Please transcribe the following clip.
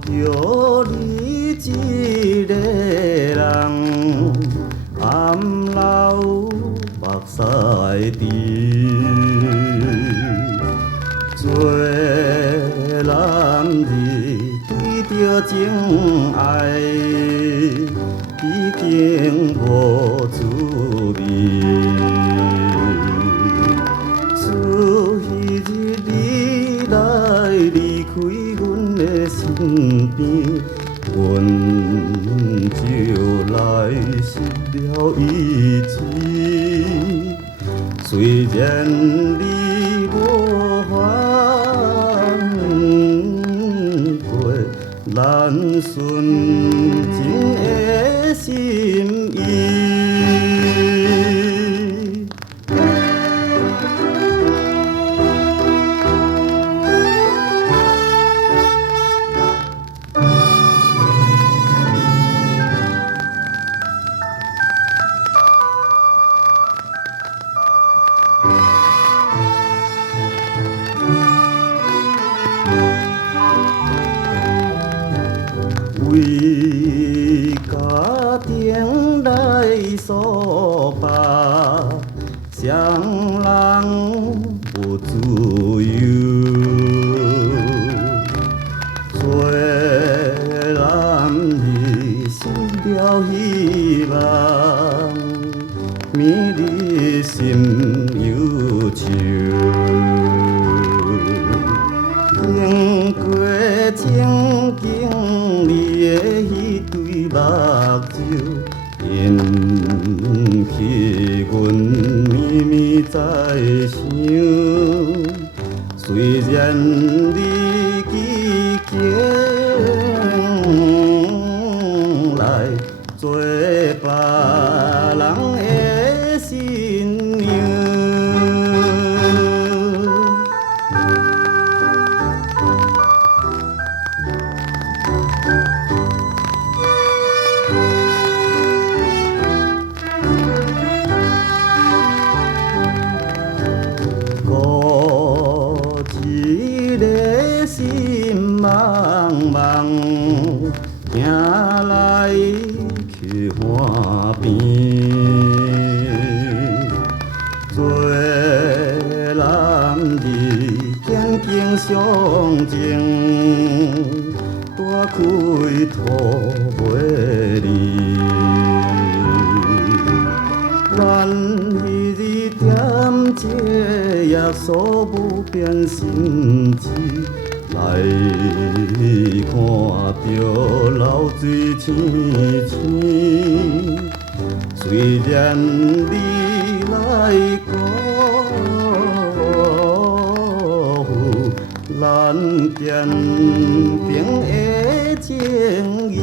着你一个人，暗流目屎滴，做男儿对着情爱，已经无滋味。自彼日你来离开阮的身边，阮就来失了意志。虽然你无反悔，咱顺真的心意。为家庭来诉吧，谁人无自由？做男儿失了希望，勉励心忧愁。经过情景，你的迄对目睭，引起阮绵绵在想。虽然你已经来做别人的新娘。一个心茫茫，行来去岸边，做男儿坚强上前，大开土袂离。咱彼日点这约束不变心志，来看着流水青青。虽然你来辜负咱坚定的情义。